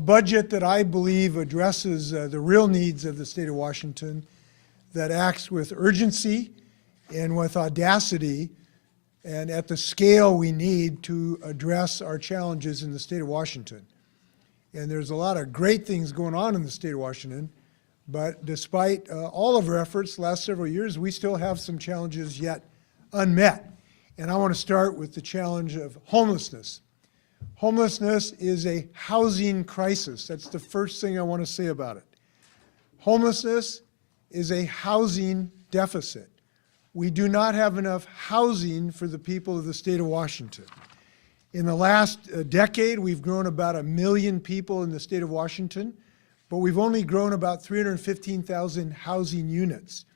A budget that I believe addresses the real needs of the state of Washington, that acts with urgency and with audacity and at the scale we need to address our challenges in the state of Washington. And there's a lot of great things going on in the state of Washington, but despite all of our efforts the last several years, we still have some challenges yet unmet. And I want to start with the challenge of homelessness. Homelessness is a housing crisis. That's the first thing I want to say about it. Homelessness is a housing deficit. We do not have enough housing for the people of the state of Washington. In the last decade, we've grown about 1 million people in the state of Washington, but we've only grown about 315,000 housing units.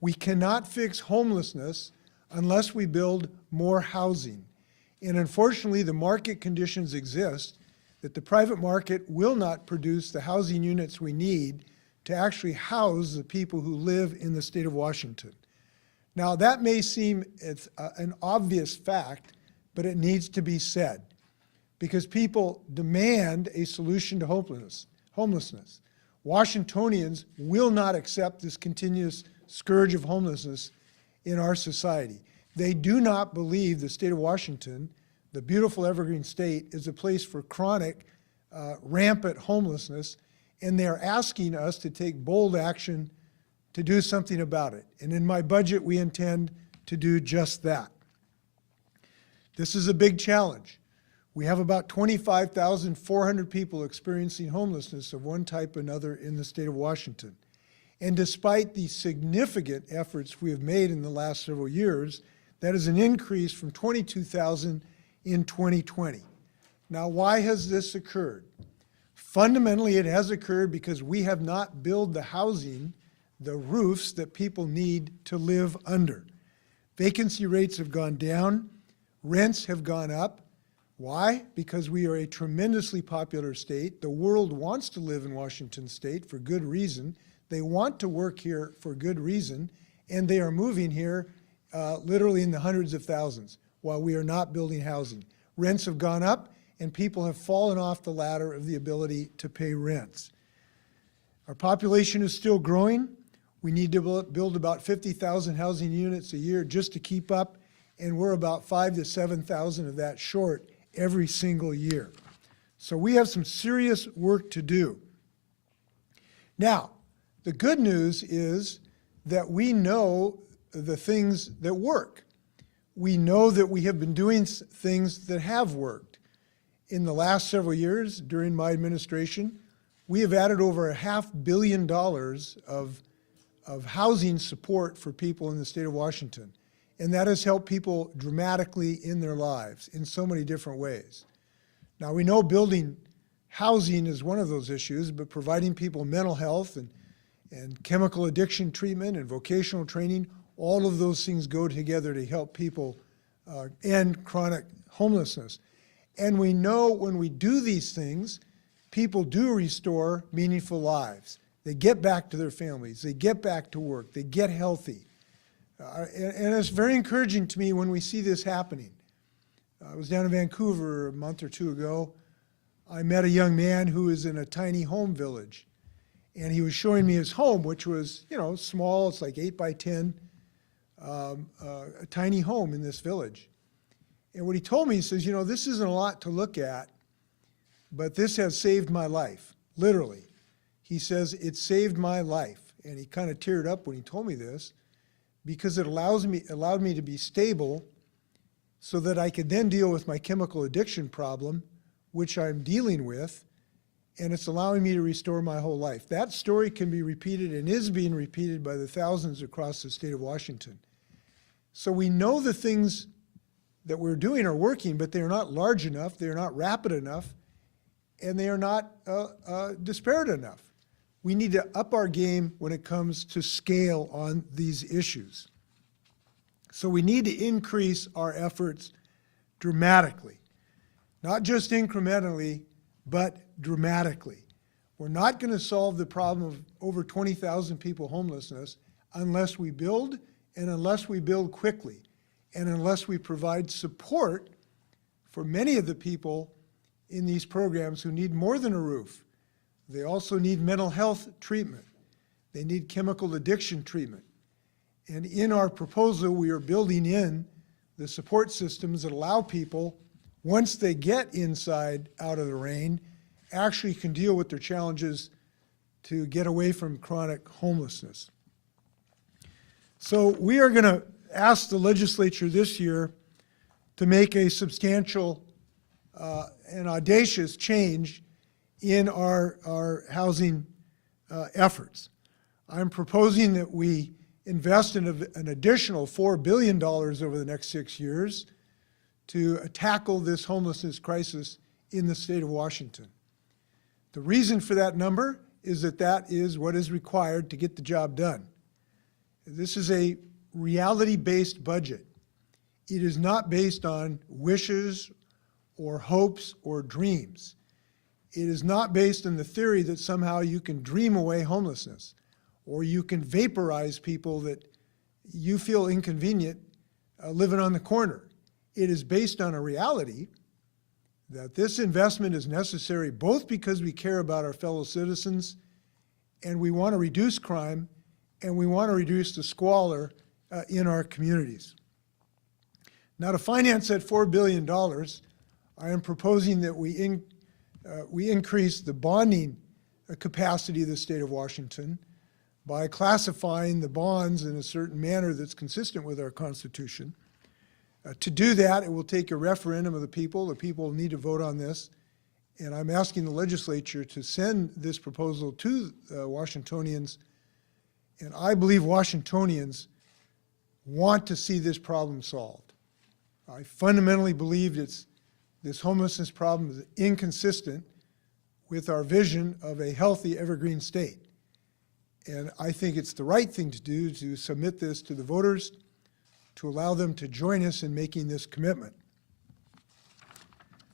We cannot fix homelessness unless we build more housing. And unfortunately, the market conditions exist that the private market will not produce the housing units we need to actually house the people who live in the state of Washington. Now, that may seem an obvious fact, but it needs to be said because people demand a solution to homelessness. Washingtonians will not accept this continuous scourge of homelessness in our society. They do not believe the state of Washington, the beautiful evergreen state, is a place for chronic, rampant homelessness, and they're asking us to take bold action to do something about it. And in my budget, we intend to do just that. This is a big challenge. We have about 25,400 people experiencing homelessness of one type or another in the state of Washington. And despite the significant efforts we have made in the last several years, that is an increase from 22,000 in 2020. Now, why has this occurred? Fundamentally, it has occurred because we have not built the housing, the roofs that people need to live under. Vacancy rates have gone down, rents have gone up. Why? Because we are a tremendously popular state. The world wants to live in Washington state for good reason. They want to work here for good reason, and they are moving here literally in the hundreds of thousands while we are not building housing. Rents have gone up, and people have fallen off the ladder of the ability to pay rents. Our population is still growing. We need to build about 50,000 housing units a year just to keep up, and we're about 5,000 to 7,000 of that short every single year. So we have some serious work to do. Now, the good news is that we know the things that work. We know that we have been doing things that have worked. In the last several years, during my administration, we have added over $500 million of housing support for people in the state of Washington. And that has helped people dramatically in their lives in so many different ways. Now, we know building housing is one of those issues, but providing people mental health and chemical addiction treatment and vocational training, all of those things go together to help people end chronic homelessness. And we know when we do these things, people do restore meaningful lives. They get back to their families, they get back to work, they get healthy. And it's very encouraging to me when we see this happening. I was down in Vancouver a month or two ago. I met a young man who is in a tiny home village. And he was showing me his home, which was, small. It's like 8 by 10, a tiny home in this village. And what he told me, he says, this isn't a lot to look at, but this has saved my life, literally. He says, it saved my life. And he kind of teared up when he told me this, because it allowed me to be stable so that I could then deal with my chemical addiction problem, which I'm dealing with, and it's allowing me to restore my whole life. That story can be repeated and is being repeated by the thousands across the state of Washington. So we know the things that we're doing are working, but they're not large enough, they're not rapid enough, and they are not disparate enough. We need to up our game when it comes to scale on these issues. So we need to increase our efforts dramatically, not just incrementally, but dramatically. We're not going to solve the problem of over 20,000 people homelessness unless we build, and unless we build quickly, and unless we provide support for many of the people in these programs who need more than a roof. They also need mental health treatment. They need chemical addiction treatment. And in our proposal, we are building in the support systems that allow people, once they get inside out of the rain, actually can deal with their challenges to get away from chronic homelessness. So we are going to ask the legislature this year to make a substantial and audacious change in our housing efforts. I'm proposing that we invest in an additional $4 billion over the next 6 years to tackle this homelessness crisis in the state of Washington. The reason for that number is that that is what is required to get the job done. This is a reality-based budget. It is not based on wishes or hopes or dreams. It is not based on the theory that somehow you can dream away homelessness or you can vaporize people that you feel inconvenient living on the corner. It is based on a reality that this investment is necessary both because we care about our fellow citizens and we want to reduce crime and we want to reduce the squalor in our communities. Now, to finance that $4 billion, I am proposing that we increase the bonding capacity of the state of Washington by classifying the bonds in a certain manner that's consistent with our Constitution. To do that, it will take a referendum of the people. The people need to vote on this. And I'm asking the legislature to send this proposal to Washingtonians. And I believe Washingtonians want to see this problem solved. I fundamentally believe this homelessness problem is inconsistent with our vision of a healthy, evergreen state. And I think it's the right thing to do to submit this to the voters to allow them to join us in making this commitment.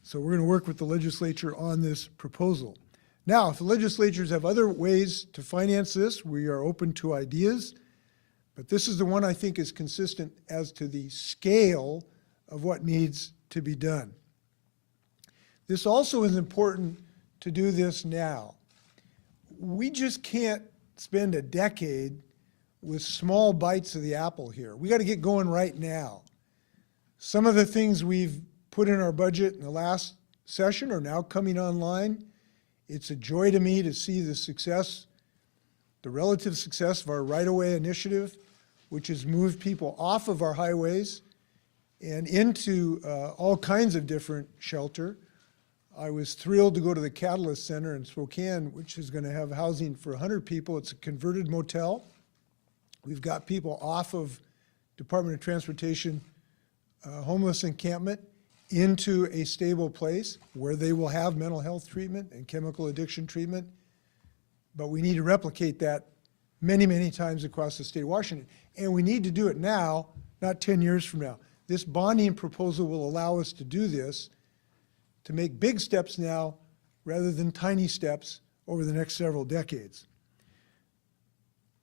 So we're going to work with the legislature on this proposal. Now, if the legislatures have other ways to finance this, we are open to ideas, but this is the one I think is consistent as to the scale of what needs to be done. This also is important to do this now. We just can't spend a decade with small bites of the apple here. We got to get going right now. Some of the things we've put in our budget in the last session are now coming online. It's a joy to me to see the success, the relative success of our right-of-way initiative, which has moved people off of our highways and into all kinds of different shelter. I was thrilled to go to the Catalyst Center in Spokane, which is going to have housing for 100 people. It's a converted motel. We've got people off of Department of Transportation homeless encampment into a stable place where they will have mental health treatment and chemical addiction treatment. But we need to replicate that many, many times across the state of Washington. And we need to do it now, not 10 years from now. This bonding proposal will allow us to do this, to make big steps now rather than tiny steps over the next several decades.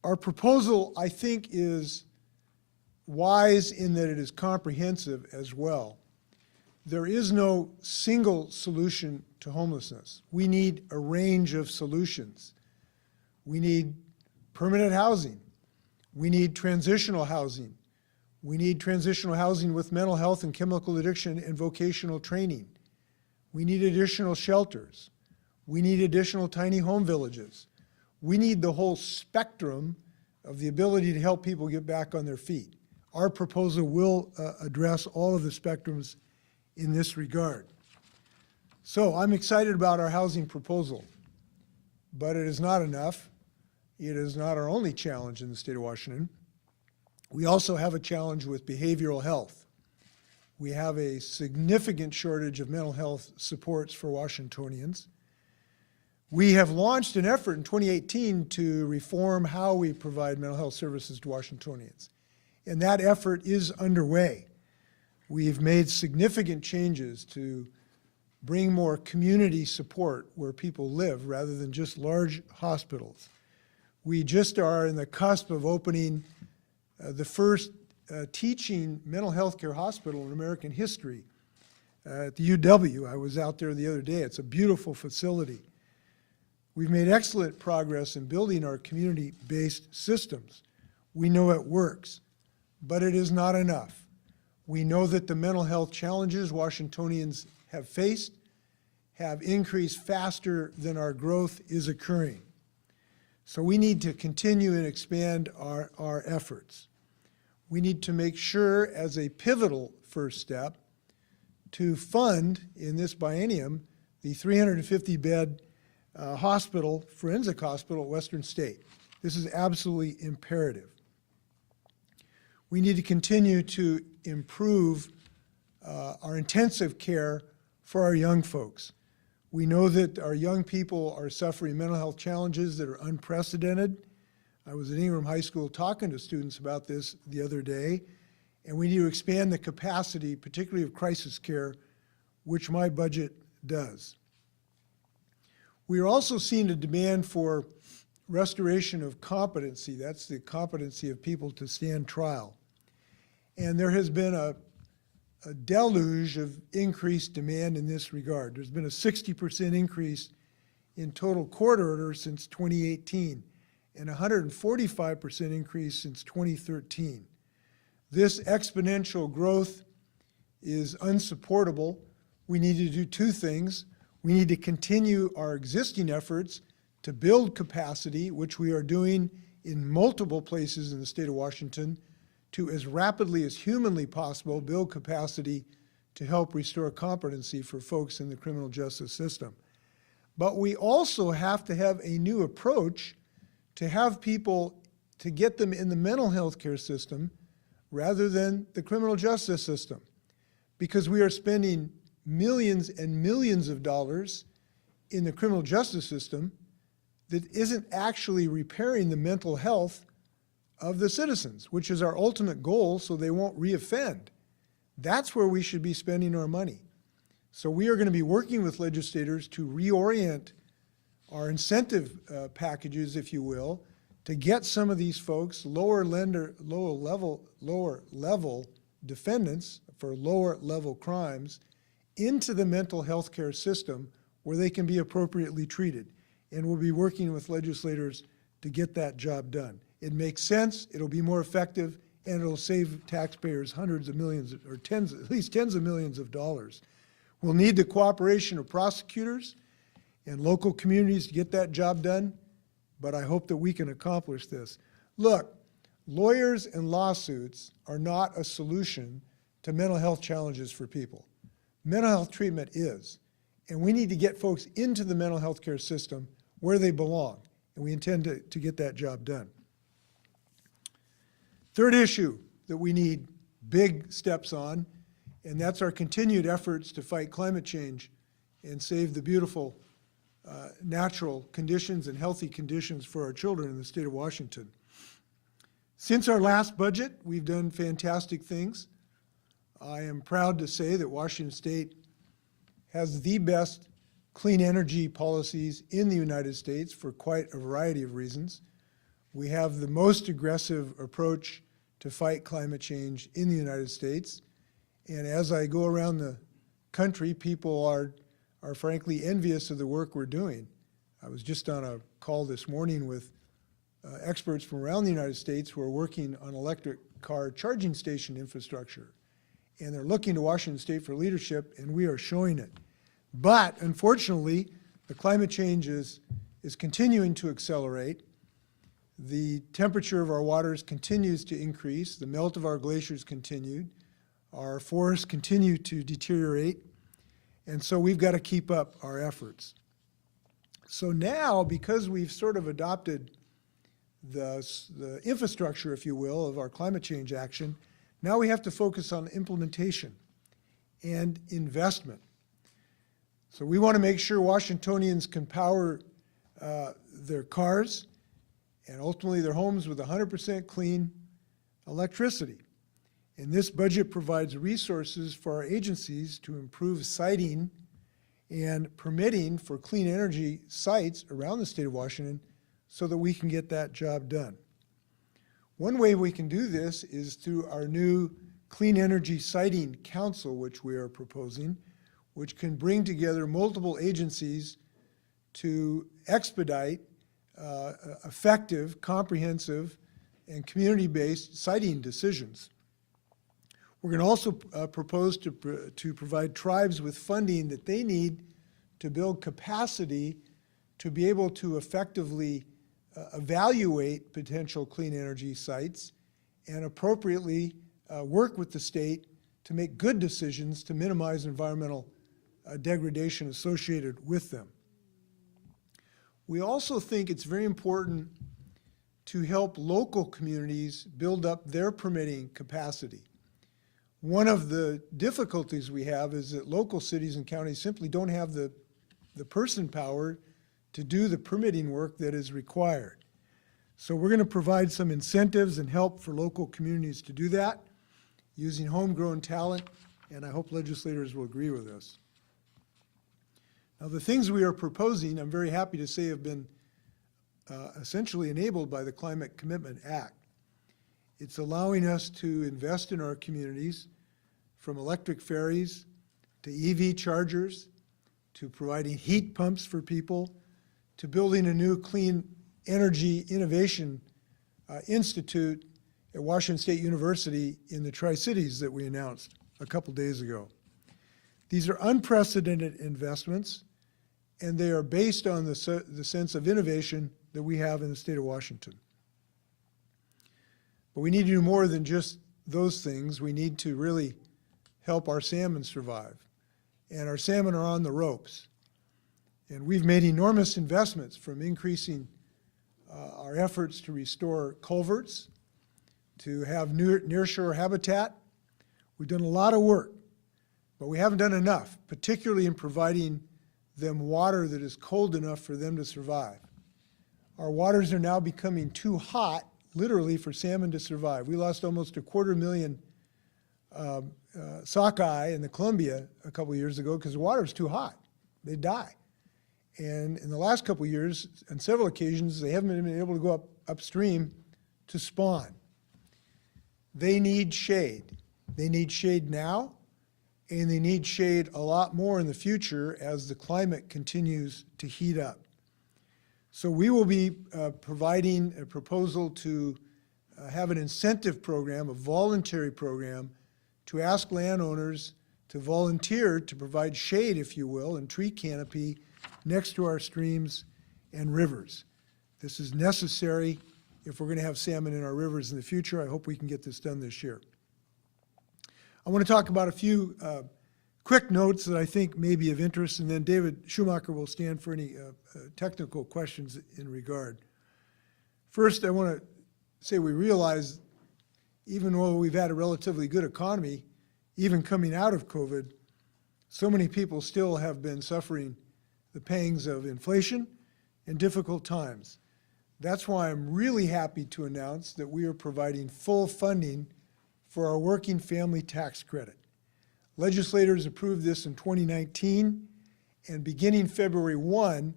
Our proposal, I think, is wise in that it is comprehensive as well. There is no single solution to homelessness. We need a range of solutions. We need permanent housing. We need transitional housing. We need transitional housing with mental health and chemical addiction and vocational training. We need additional shelters. We need additional tiny home villages. We need the whole spectrum of the ability to help people get back on their feet. Our proposal will address all of the spectrums in this regard. So I'm excited about our housing proposal, but it is not enough. It is not our only challenge in the state of Washington. We also have a challenge with behavioral health. We have a significant shortage of mental health supports for Washingtonians. We have launched an effort in 2018 to reform how we provide mental health services to Washingtonians, and that effort is underway. We've made significant changes to bring more community support where people live rather than just large hospitals. We just are in the cusp of opening the first teaching mental health care hospital in American history at the UW. I was out there the other day. It's a beautiful facility. We've made excellent progress in building our community-based systems. We know it works, but it is not enough. We know that the mental health challenges Washingtonians have faced have increased faster than our growth is occurring. So we need to continue and expand our efforts. We need to make sure, as a pivotal first step, to fund in this biennium the 350-bed hospital, forensic hospital at Western State. This is absolutely imperative. We need to continue to improve our intensive care for our young folks. We know that our young people are suffering mental health challenges that are unprecedented. I was at Ingram High School talking to students about this the other day, and we need to expand the capacity, particularly of crisis care, which my budget does. We are also seeing a demand for restoration of competency. That's the competency of people to stand trial. And there has been a deluge of increased demand in this regard. There's been a 60% increase in total court orders since 2018 and a 145% increase since 2013. This exponential growth is unsupportable. We need to do two things. We need to continue our existing efforts to build capacity, which we are doing in multiple places in the state of Washington, to, as rapidly as humanly possible, build capacity to help restore competency for folks in the criminal justice system. But we also have to have a new approach to have people, to get them in the mental health care system rather than the criminal justice system, because we are spending millions and millions of dollars in the criminal justice system that isn't actually repairing the mental health of the citizens, which is our ultimate goal, so they won't reoffend. That's where we should be spending our money. So we are going to be working with legislators to reorient our incentive packages, if you will, to get some of these folks, lower level defendants for lower level crimes, into the mental health care system where they can be appropriately treated. And we'll be working with legislators to get that job done. It makes sense, it'll be more effective, and it'll save taxpayers hundreds of millions, or at least tens of millions of dollars. We'll need the cooperation of prosecutors and local communities to get that job done, but I hope that we can accomplish this. Look, lawyers and lawsuits are not a solution to mental health challenges for people. Mental health treatment is, and we need to get folks into the mental health care system where they belong, and we intend to get that job done. Third issue that we need big steps on, and that's our continued efforts to fight climate change and save the beautiful natural conditions and healthy conditions for our children in the state of Washington. Since our last budget, we've done fantastic things. I am proud to say that Washington State has the best clean energy policies in the United States for quite a variety of reasons. We have the most aggressive approach to fight climate change in the United States. And as I go around the country, people are frankly envious of the work we're doing. I was just on a call this morning with experts from around the United States who are working on electric car charging station infrastructure. And they're looking to Washington State for leadership, and we are showing it. But unfortunately, the climate change is continuing to accelerate. The temperature of our waters continues to increase. The melt of our glaciers continued. Our forests continue to deteriorate. And so we've got to keep up our efforts. So now, because we've sort of adopted the infrastructure, if you will, of our climate change action, now we have to focus on implementation and investment. So we want to make sure Washingtonians can power their cars and ultimately their homes with 100% clean electricity. And this budget provides resources for our agencies to improve siting and permitting for clean energy sites around the state of Washington so that we can get that job done. One way we can do this is through our new Clean Energy Siting Council, which we are proposing, which can bring together multiple agencies to expedite effective, comprehensive, and community-based siting decisions. We're going to also propose to provide tribes with funding that they need to build capacity to be able to effectively evaluate potential clean energy sites and appropriately work with the state to make good decisions to minimize environmental degradation associated with them. We also think it's very important to help local communities build up their permitting capacity. One of the difficulties we have is that local cities and counties simply don't have the person power to do the permitting work that is required. So we're going to provide some incentives and help for local communities to do that using homegrown talent, and I hope legislators will agree with us. Now, the things we are proposing, I'm very happy to say, have been essentially enabled by the Climate Commitment Act. It's allowing us to invest in our communities, from electric ferries to EV chargers, to providing heat pumps for people, to building a new clean energy innovation institute at Washington State University in the Tri-Cities that we announced a couple days ago. These are unprecedented investments, and they are based on the sense of innovation that we have in the state of Washington. But we need to do more than just those things. We need to really help our salmon survive. And our salmon are on the ropes. And we've made enormous investments, from increasing our efforts to restore culverts, to have nearshore habitat. We've done a lot of work, but we haven't done enough, particularly in providing them water that is cold enough for them to survive. Our waters are now becoming too hot, literally, for salmon to survive. We lost almost 250,000 sockeye in the Columbia a couple of years ago because the water was too hot. They die. And in the last couple of years, on several occasions, they haven't been able to go upstream to spawn. They need shade. They need shade now, and they need shade a lot more in the future as the climate continues to heat up. So we will be providing a proposal to have an incentive program, a voluntary program, to ask landowners to volunteer to provide shade, if you will, and tree canopy next to our streams and rivers. This is necessary if we're going to have salmon in our rivers in the future. I hope we can get this done this year. I want to talk about a few quick notes that I think may be of interest, and then David Schumacher will stand for any technical questions in regard. First, I want to say we realize, even though we've had a relatively good economy, even coming out of COVID, so many people still have been suffering the pangs of inflation and difficult times. That's why I'm really happy to announce that we are providing full funding for our working family tax credit. Legislators approved this in 2019, and beginning February 1,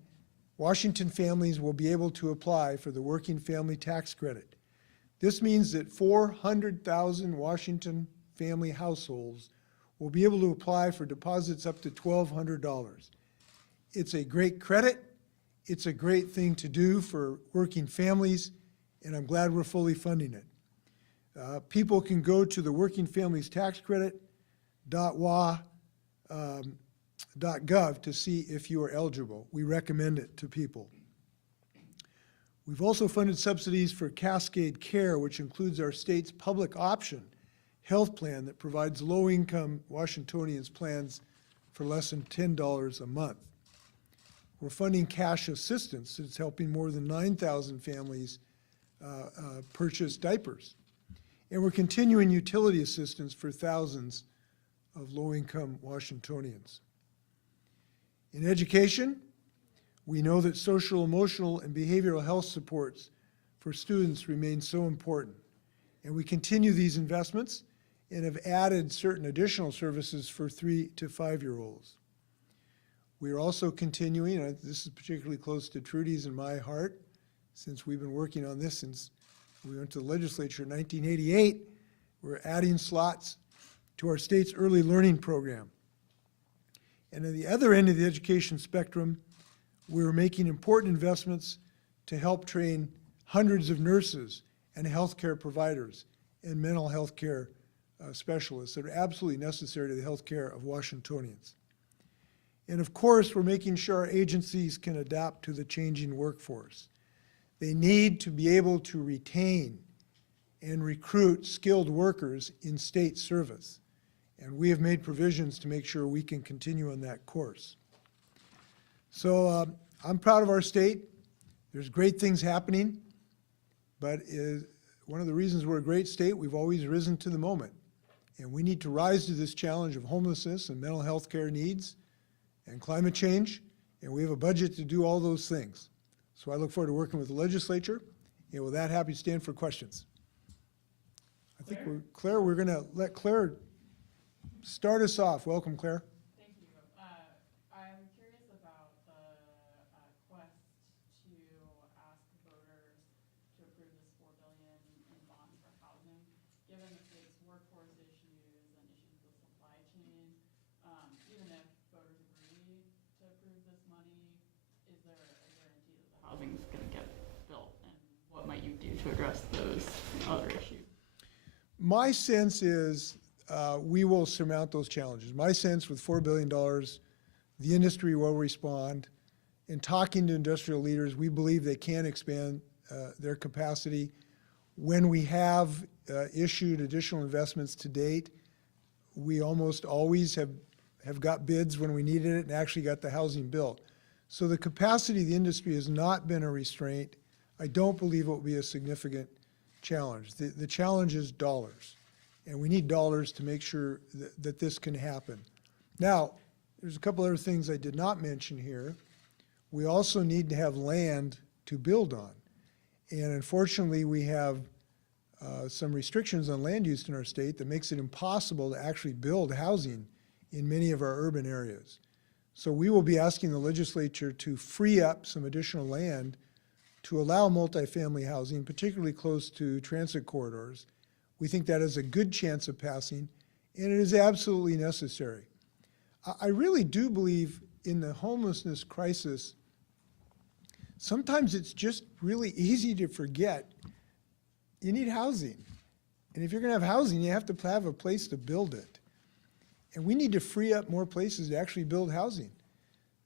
Washington families will be able to apply for the working family tax credit. This means that 400,000 Washington family households will be able to apply for deposits up to $1,200. It's a great credit. It's a great thing to do for working families, and I'm glad we're fully funding it. People can go to the Working Families Tax Credit.wa.gov to see if you are eligible. We recommend it to people. We've also funded subsidies for Cascade Care, which includes our state's public option health plan that provides low-income Washingtonians plans for less than $10 a month. We're funding cash assistance that's helping more than 9,000 families purchase diapers. And we're continuing utility assistance for thousands of low-income Washingtonians. In education, we know that social, emotional, and behavioral health supports for students remain so important. And we continue these investments and have added certain additional services for 3 to 5-year-olds. We are also continuing, and this is particularly close to Trudy's and my heart, since we've been working on this since we went to the legislature in 1988, we're adding slots to our state's early learning program. And at the other end of the education spectrum, we're making important investments to help train hundreds of nurses and healthcare providers and mental health care specialists that are absolutely necessary to the health care of Washingtonians. And of course, we're making sure our agencies can adapt to the changing workforce. They need to be able to retain and recruit skilled workers in state service. And we have made provisions to make sure we can continue on that course. So I'm proud of our state. There's great things happening, but one of the reasons we're a great state, we've always risen to the moment. And we need to rise to this challenge of homelessness and mental health care needs and climate change, and we have a budget to do all those things. So I look forward to working with the legislature, and with that, happy to stand for questions. I think Claire, we're going to let Claire start us off. Welcome, Claire. Thank you. I'm curious about the quest to ask voters to approve this $4 billion in bonds for housing, given the state's workforce issues and issues with supply chain. Even if voters agree to approve this money, is there a guarantee that the housing is going to get built? And what might you do to address those other issues? My sense is we will surmount those challenges. My sense with $4 billion, the industry will respond. In talking to industrial leaders, we believe they can expand their capacity. When we have issued additional investments to date, we almost always have got bids when we needed it and actually got the housing built. So the capacity of the industry has not been a restraint. I don't believe it will be a significant challenge. The challenge is dollars, and we need dollars to make sure that this can happen. Now, there's a couple other things I did not mention here. We also need to have land to build on, and unfortunately we have some restrictions on land use in our state that makes it impossible to actually build housing in many of our urban areas. So we will be asking the legislature to free up some additional land to allow multifamily housing, particularly close to transit corridors. We think that has a good chance of passing, and it is absolutely necessary. I really do believe in the homelessness crisis, sometimes it's just really easy to forget you need housing. And if you're gonna have housing, you have to have a place to build it. And we need to free up more places to actually build housing.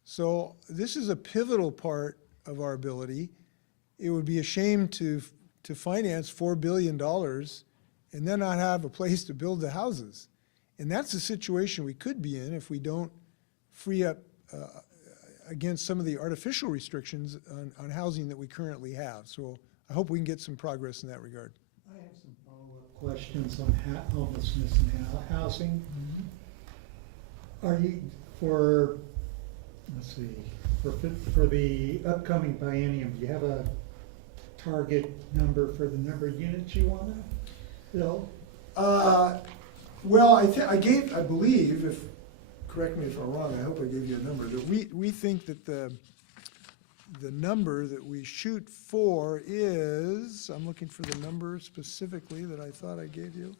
So this is a pivotal part of our ability. It would be a shame to finance $4 billion and then not have a place to build the houses. And that's the situation we could be in if we don't free up against some of the artificial restrictions on housing that we currently have. So I hope we can get some progress in that regard. I have some follow-up questions on homelessness and housing. Are you, let's see, for the upcoming biennium, do you have a target number for the number of units you want to build? Well, I believe, if, correct me if I'm wrong, I hope I gave you a number, that we think that the number that we shoot for is, I'm looking for the number specifically that I thought I gave you.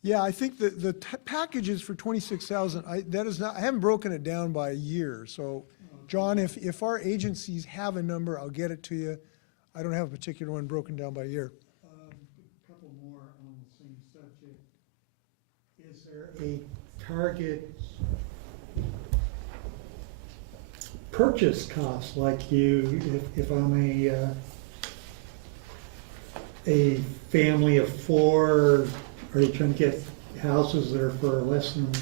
Yeah, I think that the package is for 26,000. I haven't broken it down by a year. So, John, if our agencies have a number, I'll get it to you. I don't have a particular one broken down by year. A couple more on the same subject. Is there a target purchase cost, like if I'm a family of four? Are you trying to get houses that are for less than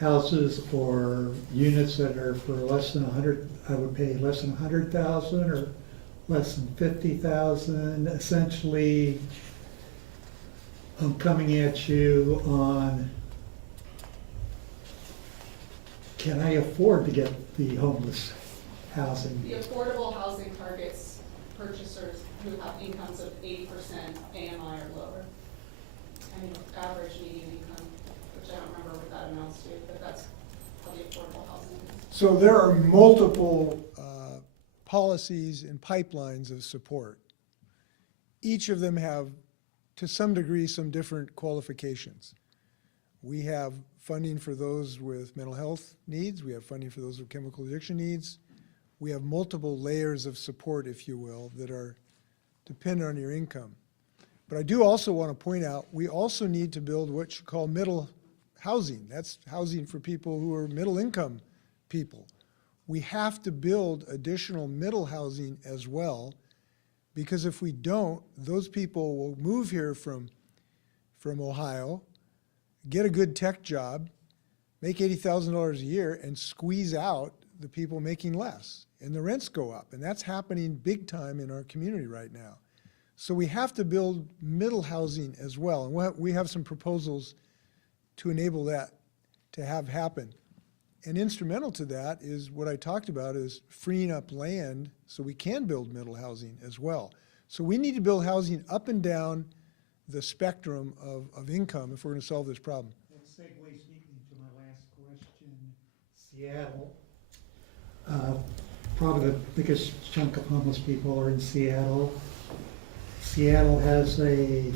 houses, or units that are for less than 100? I would pay less than 100,000 or less than 50,000. Essentially, I'm coming at you on, can I afford to get the homeless housing? The affordable housing targets purchasers who have incomes of 80% AMI or lower. And average median income, which I don't remember what that amounts to, but that's how the affordable housing is. So there are multiple policies and pipelines of support. Each of them have, to some degree, some different qualifications. We have funding for those with mental health needs. We have funding for those with chemical addiction needs. We have multiple layers of support, if you will, that are dependent on your income. But I do also want to point out, we also need to build what you call middle housing. That's housing for people who are middle income people. We have to build additional middle housing as well, because if we don't, those people will move here from Ohio, get a good tech job, make $80,000 a year, and squeeze out the people making less. And the rents go up. And that's happening big time in our community right now. So we have to build middle housing as well. And we have some proposals to enable that to have happen. And instrumental to that is what I talked about, is freeing up land so we can build middle housing as well. So we need to build housing up and down the spectrum of income if we're going to solve this problem. That segues neatly to my last question. Seattle. Probably the biggest chunk of homeless people are in Seattle. Seattle has a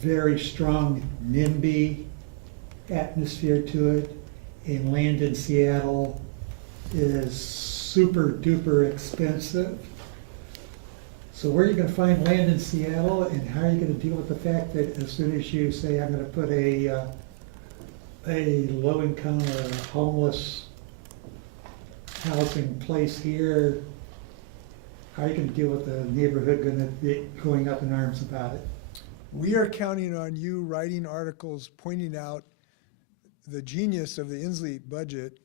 very strong NIMBY atmosphere to it, and land in Seattle is super duper expensive. So where are you gonna find land in Seattle, and how are you gonna deal with the fact that as soon as you say, I'm gonna put a low-income or a homeless housing place here, how are you gonna deal with the neighborhood gonna be going up in arms about it? We are counting on you writing articles pointing out the genius of the Inslee budget,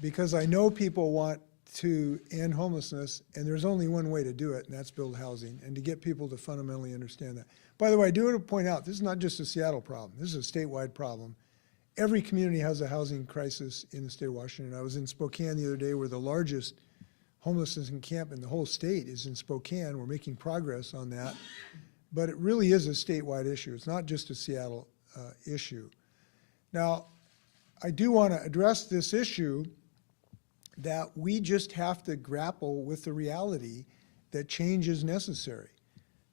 because I know people want to end homelessness, and there's only one way to do it, and that's build housing, and to get people to fundamentally understand that. By the way, I do want to point out, this is not just a Seattle problem. This is a statewide problem. Every community has a housing crisis in the state of Washington. I was in Spokane the other day, where the largest homelessness camp in the whole state is in Spokane. We're making progress on that. But it really is a statewide issue. It's not just a Seattle issue. Now, I do want to address this issue that we just have to grapple with the reality that change is necessary.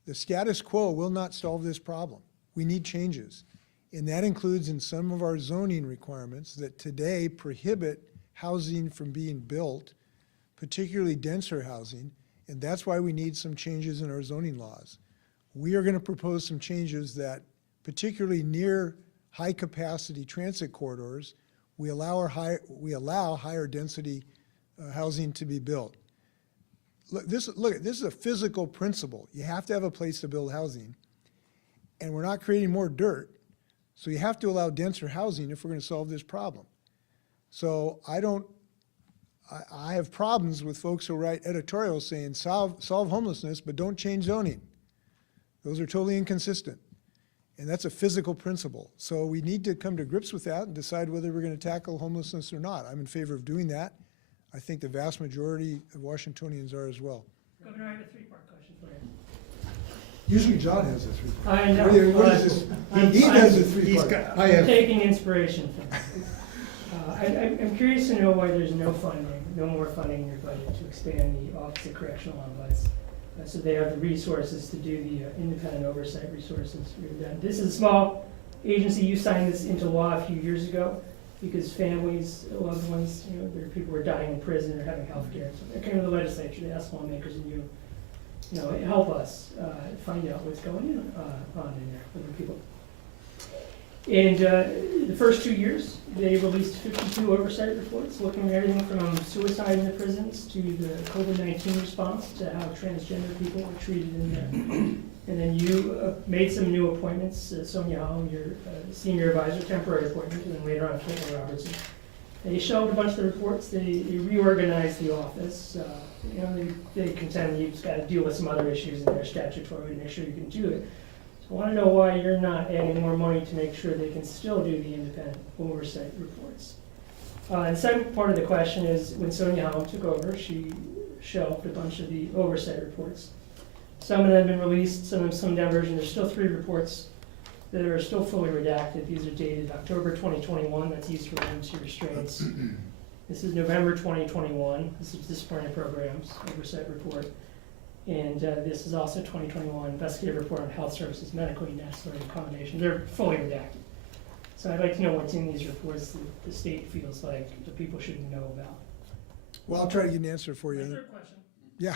The status quo will not solve this problem. We need changes. And that includes in some of our zoning requirements that today prohibit housing from being built, particularly denser housing, and that's why we need some changes in our zoning laws. We are going to propose some changes that, particularly near high-capacity transit corridors, we allow higher density housing to be built. Look, this is a physical principle. You have to have a place to build housing, and we're not creating more dirt, so you have to allow denser housing if we're going to solve this problem. So I have problems with folks who write editorials saying solve homelessness, but don't change zoning. Those are totally inconsistent. And that's a physical principle. So we need to come to grips with that and decide whether we're going to tackle homelessness or not. I'm in favor of doing that. I think the vast majority of Washingtonians are as well. Governor, I have a three-part question for you. Usually John has a three-part. I know. What is this? He has a three-part. I'm taking inspiration from this. I'm curious to know why there's no more funding in your budget to expand the Office of Correctional Ombuds. So they have the resources to do the independent oversight resources. This is a small agency. You signed this into law a few years ago because families, loved ones, there are people who are dying in prison or having health care. So they came to the legislature, they asked lawmakers and you help us find out what's going on in there with the people. And the first 2 years, they released 52 oversight reports looking at everything from suicide in the prisons to the COVID-19 response to how transgender people were treated in there. And then you made some new appointments, Sonia Holland, your senior advisor, temporary appointment, and then later on Caitlin Robertson. They shelved a bunch of the reports, they reorganized the office. They contend you've got to deal with some other issues in there statutorily to make sure you can do it. I want to know why you're not adding more money to make sure they can still do the independent oversight reports. And the second part of the question is, when Sonia Holland took over, she shelved a bunch of the oversight reports. Some of them have been released, some of them slimmed down version. There's still 3 reports that are still fully redacted. These are dated October 2021, that's used for emergency restraints. This is November 2021, this is disciplinary programs, oversight report. And this is also 2021 investigative report on health services, medically necessary accommodation. They're fully redacted. So I'd like to know what's in these reports that the state feels like the people should know about. Well, I'll try to get an answer for My you. third question. Yeah.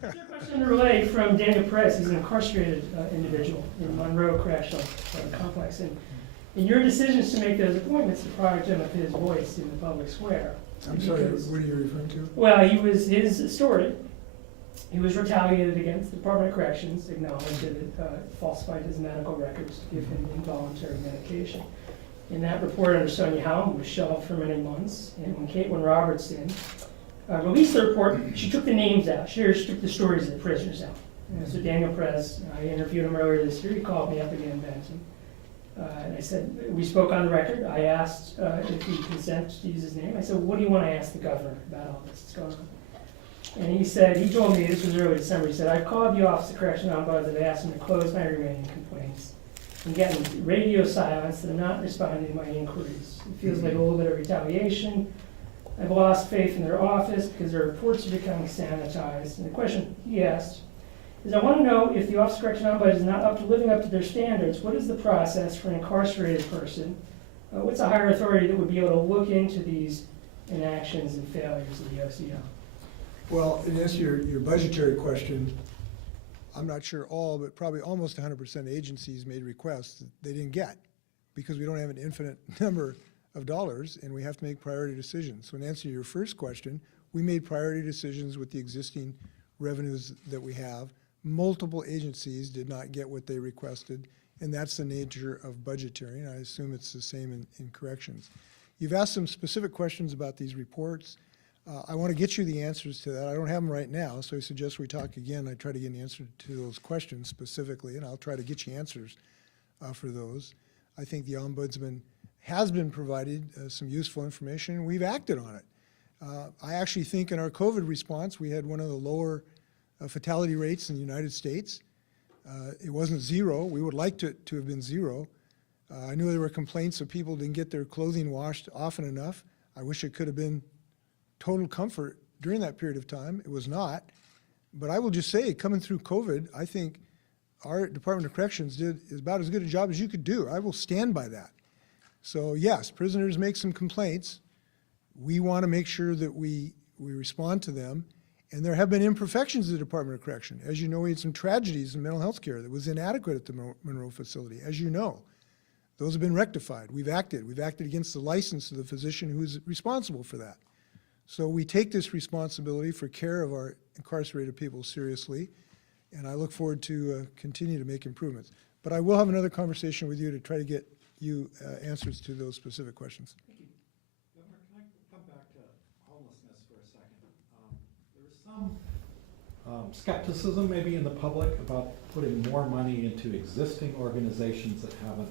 Third question relay from Daniel Perez. He's an incarcerated individual in Monroe Correctional Complex. And in your decisions to make those appointments, the product of his voice in the public square. I'm sorry, what are you referring to? Well, his story, he was retaliated against. The Department of Corrections acknowledged that it falsified his medical records to give him involuntary medication. And that report under Sonia Howell was shelved for many months. And when Caitlin Robertson released the report, she took the names out. She took the stories of the prisoners out. And so Daniel Perez, I interviewed him earlier this year. He called me up again, Benton. And I said, we spoke on the record. I asked if he consents to use his name. I said, what do you want to ask the governor about all this that's going on? And he told me, this was early December, he said, I've called the Office of Correctional Ombuds and asked them to close my remaining complaints. I'm getting radio silence that I'm not responding to my inquiries. It feels like a little bit of retaliation. I've lost faith in their office because their reports are becoming sanitized. And the question he asked is, I want to know if the Office of Correctional Ombuds is not living up to their standards. What is the process for an incarcerated person? What's a higher authority that would be able to look into these inactions and failures of the OCO? Well, in answer to your budgetary question, I'm not sure all, but probably almost 100% of agencies made requests that they didn't get because we don't have an infinite number of dollars and we have to make priority decisions. So in answer to your first question, we made priority decisions with the existing revenues that we have. Multiple agencies did not get what they requested, and that's the nature of budgeting. I assume it's the same in corrections. You've asked some specific questions about these reports. I want to get you the answers to that. I don't have them right now, so I suggest we talk again. I try to get an answer to those questions specifically, and I'll try to get you answers for those. I think the Ombudsman has been provided some useful information, and we've acted on it. I actually think in our COVID response, we had one of the lower fatality rates in the United States. It wasn't zero. We would like to have been zero. I knew there were complaints of people didn't get their clothing washed often enough. I wish it could have been total comfort during that period of time. It was not. But I will just say, coming through COVID, I think our Department of Corrections did about as good a job as you could do. I will stand by that. So yes, prisoners make some complaints. We want to make sure that we respond to them. And there have been imperfections in the Department of Correction. As you know, we had some tragedies in mental health care that was inadequate at the Monroe facility, as you know. Those have been rectified. We've acted. We've acted against the license of the physician who's responsible for that. So we take this responsibility for care of our incarcerated people seriously, and I look forward to continue to make improvements. But I will have another conversation with you to try to get you answers to those specific questions. Thank you. Governor, can I come back to homelessness for a second? There's some skepticism maybe in the public about putting more money into existing organizations that haven't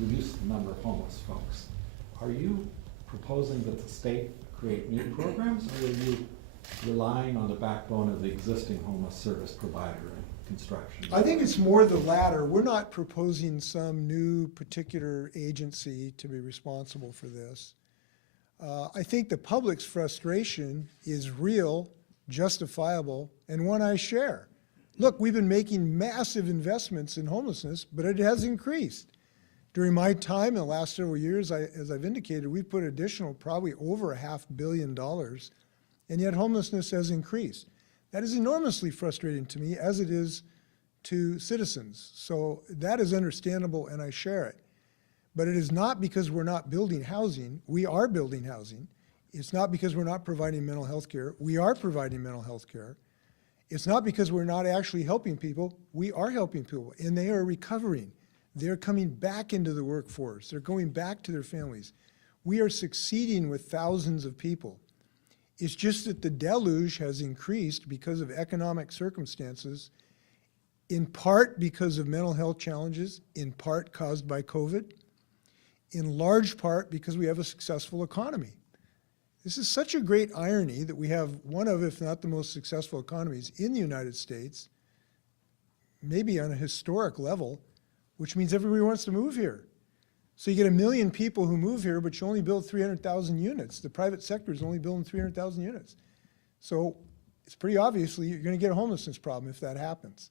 reduced the number of homeless folks. Are you proposing that the state create new programs, or are you relying on the backbone of the existing homeless service provider and construction? I think it's more the latter. We're not proposing some new particular agency to be responsible for this. I think the public's frustration is real, justifiable, and one I share. Look, we've been making massive investments in homelessness, but it has increased. During my time in the last several years, as I've indicated, we've put additional probably over $500 million, and yet homelessness has increased. That is enormously frustrating to me, as it is to citizens. So that is understandable, and I share it. But it is not because we're not building housing. We are building housing. It's not because we're not providing mental health care. We are providing mental health care. It's not because we're not actually helping people. We are helping people, and they are recovering. They're coming back into the workforce. They're going back to their families. We are succeeding with thousands of people. It's just that the deluge has increased because of economic circumstances, in part because of mental health challenges, in part caused by COVID, in large part because we have a successful economy. This is such a great irony that we have one of, if not the most successful economies in the United States, maybe on a historic level, which means everybody wants to move here. So you get 1 million people who move here, but you only build 300,000 units. The private sector is only building 300,000 units. So it's pretty obviously you're going to get a homelessness problem if that happens.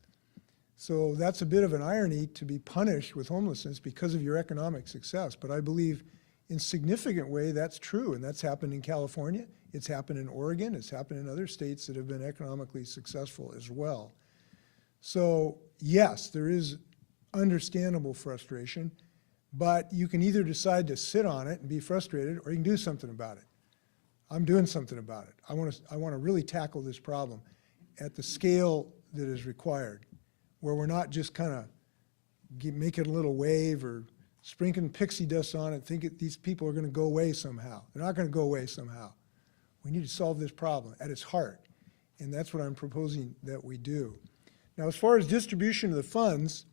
So that's a bit of an irony to be punished with homelessness because of your economic success. But I believe in significant way that's true, and that's happened in California, it's happened in Oregon, it's happened in other states that have been economically successful as well. So yes, there is understandable frustration, but you can either decide to sit on it and be frustrated, or you can do something about it. I'm doing something about it. I want to really tackle this problem at the scale that is required, where we're not just kind of making a little wave or sprinkling pixie dust on it, thinking these people are going to go away somehow. They're not going to go away somehow. We need to solve this problem at its heart, and that's what I'm proposing that we do. Now, as far as distribution of the funds,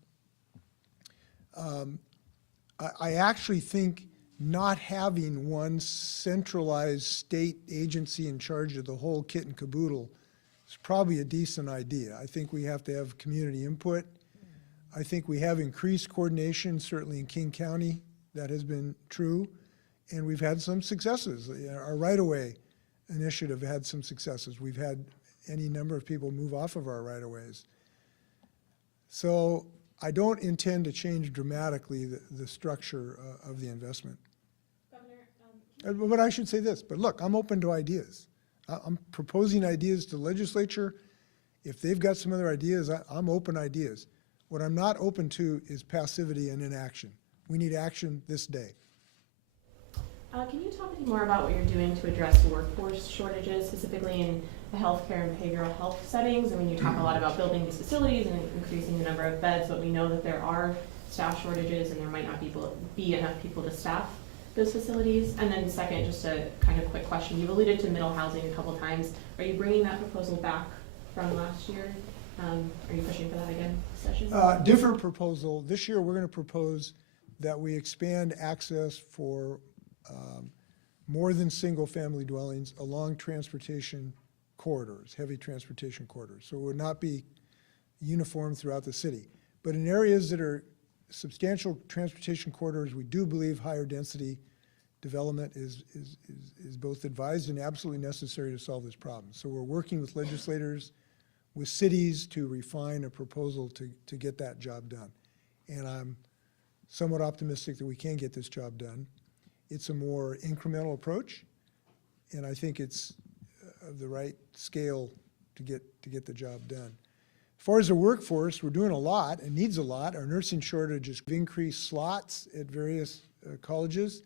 I actually think not having one centralized state agency in charge of the whole kit and caboodle is probably a decent idea. I think we have to have community input. I think we have increased coordination, certainly in King County. That has been true. And we've had some successes. Our right-of-way initiative had some successes. We've had any number of people move off of our right-of-ways. So I don't intend to change dramatically the structure of the investment. Governor, But I should say this, but look, I'm open to ideas. I'm proposing ideas to the legislature. If they've got some other ideas, I'm open ideas. What I'm not open to is passivity and inaction. We need action this day. Can you talk any more about what you're doing to address workforce shortages, specifically in the healthcare and behavioral health settings? I mean, you talk a lot about building these facilities and increasing the number of beds, but we know that there are staff shortages and there might not be enough people to staff those facilities. And then second, just a kind of quick question. You've alluded to middle housing a couple times. Are you bringing that proposal back from last year? Are you pushing for that again this session? Different proposal. This year, we're going to propose that we expand access for more than single-family dwellings along transportation corridors, heavy transportation corridors. So it would not be uniform throughout the city. But in areas that are substantial transportation corridors, we do believe higher density development is both advised and absolutely necessary to solve this problem. So we're working with legislators, with cities to refine a proposal to get that job done. And I'm somewhat optimistic that we can get this job done. It's a more incremental approach, and I think it's of the right scale to get the job done. As far as the workforce, we're doing a lot. It needs a lot. Our nursing shortage has increased slots at various colleges.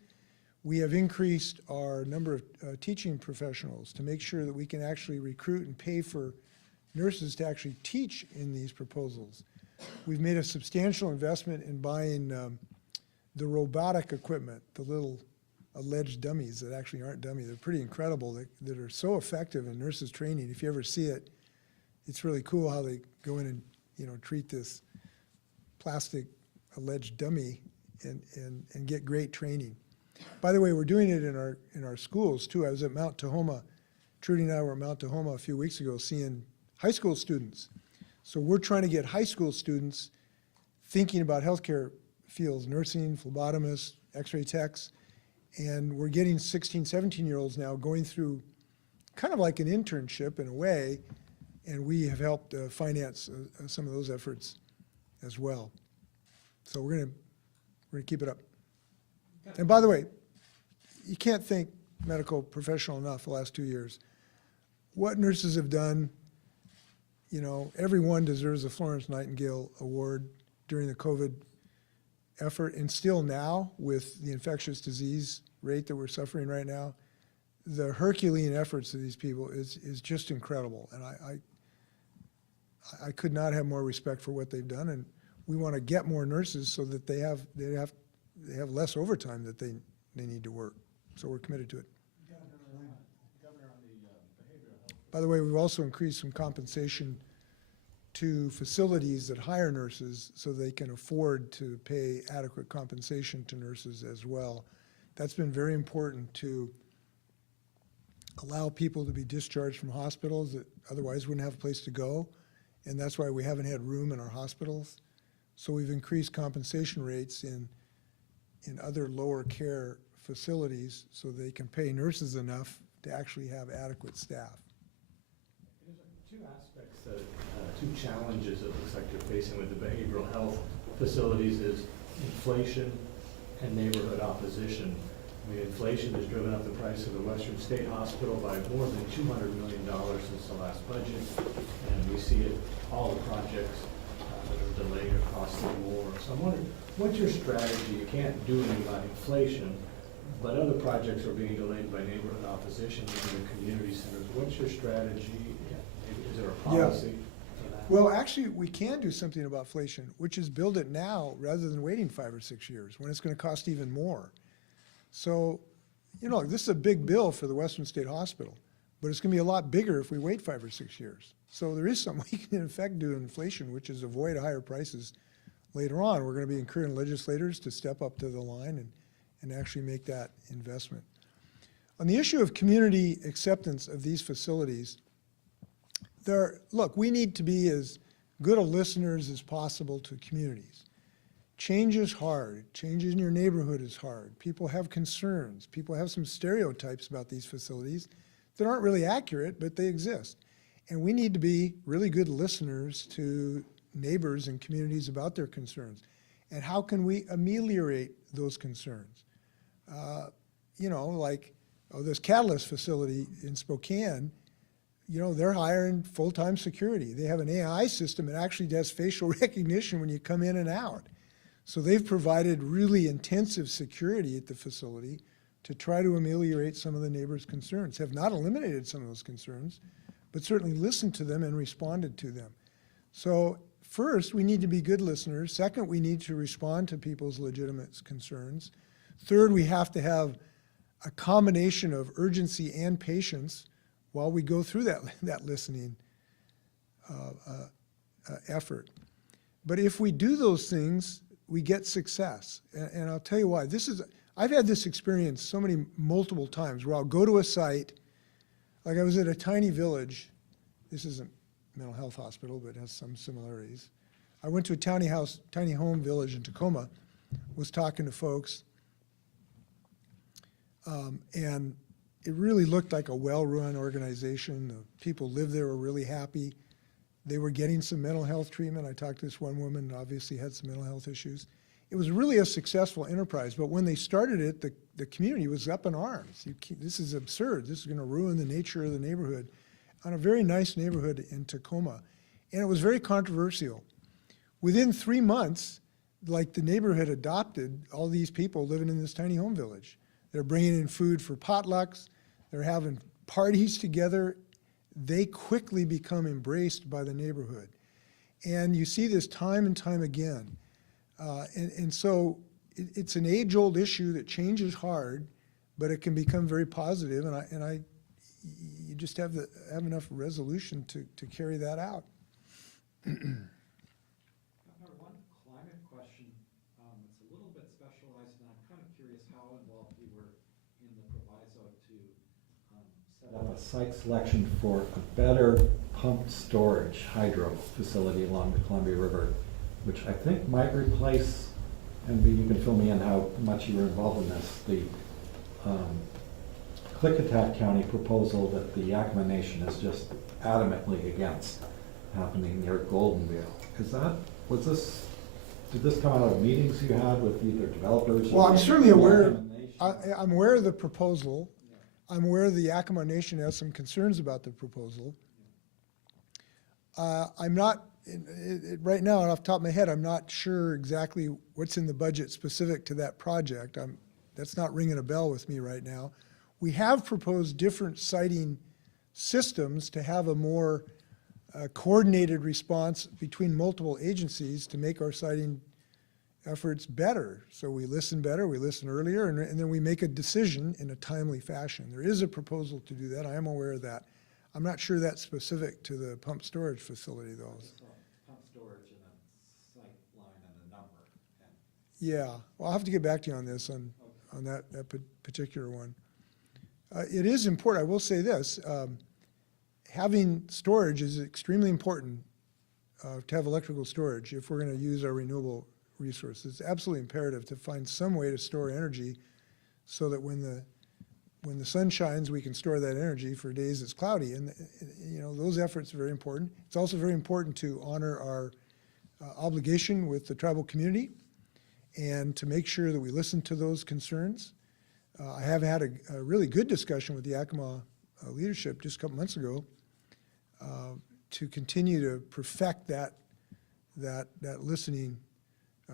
We have increased our number of teaching professionals to make sure that we can actually recruit and pay for nurses to actually teach in these proposals. We've made a substantial investment in buying the robotic equipment, the little alleged dummies that actually aren't dummies. They're pretty incredible, that are so effective in nurses training. If you ever see it, it's really cool how they go in and treat this plastic alleged dummy and get great training. By the way, we're doing it in our schools too. I was at Mount Tahoma. Trudy and I were at Mount Tahoma a few weeks ago seeing high school students. So we're trying to get high school students thinking about healthcare fields, nursing, phlebotomists, x-ray techs, and we're getting 16, 17-year-olds now going through kind of like an internship in a way, and we have helped finance some of those efforts as well. So we're gonna keep it up. And by the way, you can't thank medical professional enough the last 2 years. What nurses have done, everyone deserves a Florence Nightingale Award during the COVID effort, and still now with the infectious disease rate that we're suffering right now, the Herculean efforts of these people is just incredible. And I could not have more respect for what they've done, and we want to get more nurses so that they have less overtime that they need to work. So we're committed to it. By the way, we've also increased some compensation to facilities that hire nurses so they can afford to pay adequate compensation to nurses as well. That's been very important to allow people to be discharged from hospitals that otherwise wouldn't have a place to go, and that's why we haven't had room in our hospitals. So we've increased compensation rates in other lower care facilities so they can pay nurses enough to actually have adequate staff. There's two aspects two challenges it looks like you're facing with the behavioral health facilities is inflation and neighborhood opposition. I mean, inflation has driven up the price of the Western State Hospital by more than $200 million since the last budget, and we see it, all the projects that are delayed are costing more. So I'm wondering, what's your strategy? You can't do anything about inflation, but other projects are being delayed by neighborhood opposition in the community centers. What's your strategy? Is there a policy for that? Well, actually, we can do something about inflation, which is build it now rather than waiting 5 or 6 years when it's going to cost even more. So, you know, this is a big bill for the Western State Hospital, but it's going to be a lot bigger if we wait 5 or 6 years. So there is something we can in effect do in inflation, which is avoid higher prices later on. We're going to be encouraging legislators to step up to the line and actually make that investment. On the issue of community acceptance of these facilities, look, we need to be as good a listeners as possible to communities. Change is hard. Change in your neighborhood is hard. People have concerns. People have some stereotypes about these facilities that aren't really accurate, but they exist. And we need to be really good listeners to neighbors and communities about their concerns. And how can we ameliorate those concerns? You know, like this Catalyst facility in Spokane, you know, they're hiring full-time security. They have an AI system that actually does facial recognition when you come in and out. So they've provided really intensive security at the facility to try to ameliorate some of the neighbors' concerns. Have not eliminated some of those concerns, but certainly listened to them and responded to them. So first, we need to be good listeners. Second, we need to respond to people's legitimate concerns. Third, we have to have a combination of urgency and patience while we go through that listening effort. But if we do those things, we get success. And I'll tell you why. I've had this experience multiple times where I'll go to a site, like I was at a tiny village. This isn't a mental health hospital, but it has some similarities. I went to a tiny home village in Tacoma, was talking to folks, and it really looked like a well-run organization. The people lived there were really happy. They were getting some mental health treatment. I talked to this one woman, obviously had some mental health issues. It was really a successful enterprise, but when they started it, the community was up in arms. This is absurd. This is going to ruin the nature of the neighborhood, on a very nice neighborhood in Tacoma. And it was very controversial. Within 3 months, like, the neighborhood adopted all these people living in this tiny home village. They're bringing in food for potlucks. They're having parties together. They quickly become embraced by the neighborhood. And you see this time and time again. And so it's an age-old issue that change is hard, but it can become very positive, and you just have enough resolution to carry that out. Governor, one climate question. It's a little bit specialized, and I'm kind of curious how involved you were in the proviso to set up a site selection for a better pumped storage hydro facility along the Columbia River, which I think might replace, and you can fill me in how much you were involved in this, the Klickitat County proposal that the Yakima Nation is just adamantly against happening near Goldenville. Did this come out of meetings you had with either developers? Well, or I'm certainly aware, Yakima Nation? I'm aware of the proposal. I'm aware the Yakima Nation has some concerns about the proposal. I'm not, right now, off the top of my head, I'm not sure exactly what's in the budget specific to that project. That's not ringing a bell with me right now. We have proposed different siting systems to have a more coordinated response between multiple agencies to make our siting efforts better. So we listen better, we listen earlier, and then we make a decision in a timely fashion. There is a proposal to do that. I am aware of that. I'm not sure that's specific to the pump storage facility, though. Pump storage and a site line and a number. Yeah, well, I'll have to get back to you on this, on that particular one. It is important, I will say this, having storage is extremely important to have electrical storage if we're going to use our renewable resources. It's absolutely imperative to find some way to store energy so that when when the sun shines, we can store that energy for days it's cloudy. And, you know, those efforts are very important. It's also very important to honor our obligation with the tribal community and to make sure that we listen to those concerns. I have had a really good discussion with the Yakima leadership just a couple months ago to continue to perfect that listening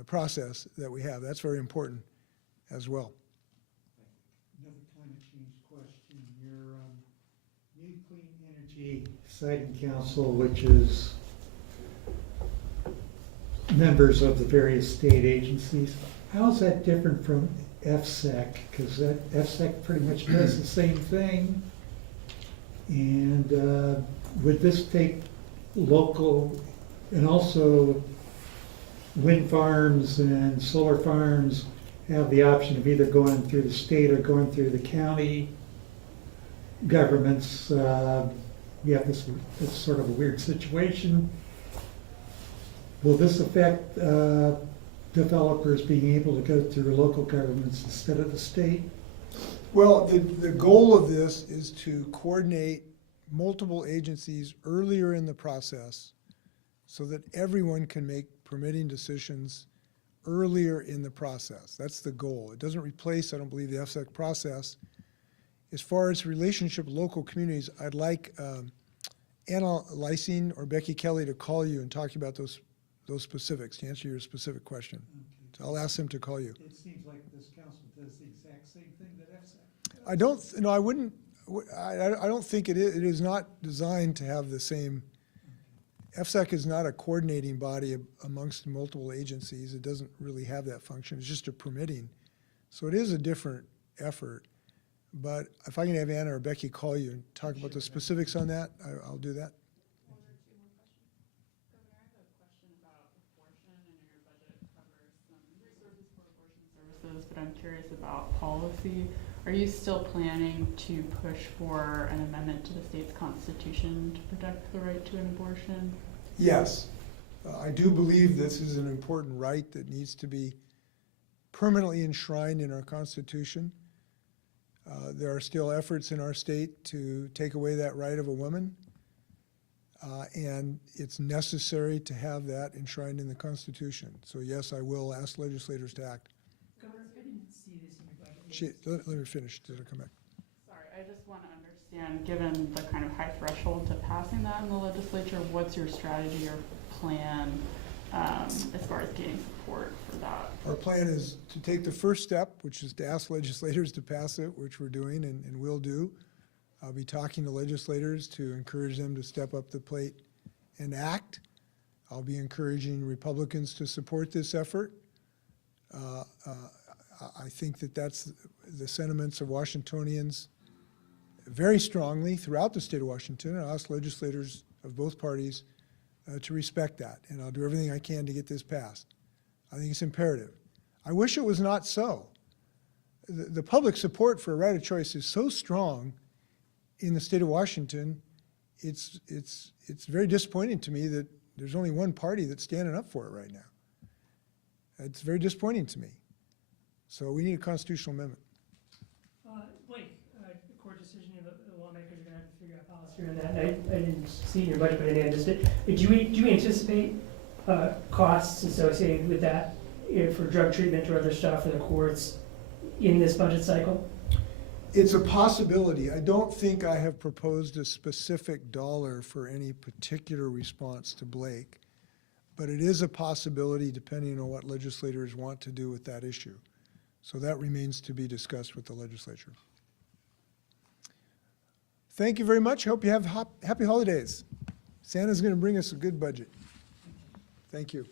process that we have. That's very important as well. Another climate change question. Your new clean energy siting council, which is members of the various state agencies, how is that different from FSEC? Because that FSEC pretty much does the same thing. And would this take local, and also wind farms and solar farms have the option of either going through the state or going through the county governments? We have this sort of a weird situation. Will this affect developers being able to go through local governments instead of the state? Well, the goal of this is to coordinate multiple agencies earlier in the process so that everyone can make permitting decisions earlier in the process. That's the goal. It doesn't replace, I don't believe, the FSEC process. As far as relationship with local communities, I'd like Anna Lysing or Becky Kelly to call you and talk about those specifics, to answer your specific question. Okay. So I'll ask them to call you. It seems like this council does the exact same thing that FSEC. I don't, no, I wouldn't, I don't think it is. It is not designed to have the same. FSEC is not a coordinating body amongst multiple agencies. It doesn't really have that function. It's just a permitting. So it is a different effort. But if I can have Anna or Becky call you and talk about the specifics on that, I'll do that. One or two more questions. Governor, I have a question about abortion. I know your budget covers some resources for abortion services, but I'm curious about policy. Are you still planning to push for an amendment to the state's constitution to protect the right to an abortion? Yes. I do believe this is an important right that needs to be permanently enshrined in our Constitution. There are still efforts in our state to take away that right of a woman, and it's necessary to have that enshrined in the Constitution. So yes, I will ask legislators to act. Governor, I didn't see this in your budget. Let me finish, did I come back? Sorry, I just want to understand, given the kind of high threshold to passing that in the legislature, what's your strategy or plan as far as gaining support for that? Our plan is to take the first step, which is to ask legislators to pass it, which we're doing and will do. I'll be talking to legislators to encourage them to step up the plate and act. I'll be encouraging Republicans to support this effort. I think that that's the sentiments of Washingtonians very strongly throughout the state of Washington. I'll ask legislators of both parties to respect that, and I'll do everything I can to get this passed. I think it's imperative. I wish it was not so. The public support for a right of choice is so strong in the state of Washington, it's very disappointing to me that there's only one party that's standing up for it right now. It's very disappointing to me. So we need a constitutional amendment. Blake, the court decision, the lawmakers are going to have to figure out policy around that. I didn't see in your budget, but I didn't understand. Do you anticipate costs associated with that for drug treatment or other stuff for the courts in this budget cycle? It's a possibility. I don't think I have proposed a specific dollar for any particular response to Blake, but it is a possibility depending on what legislators want to do with that issue. So that remains to be discussed with the legislature. Thank you very much. Hope you have happy holidays. Santa's going to bring us a good budget. Thank you.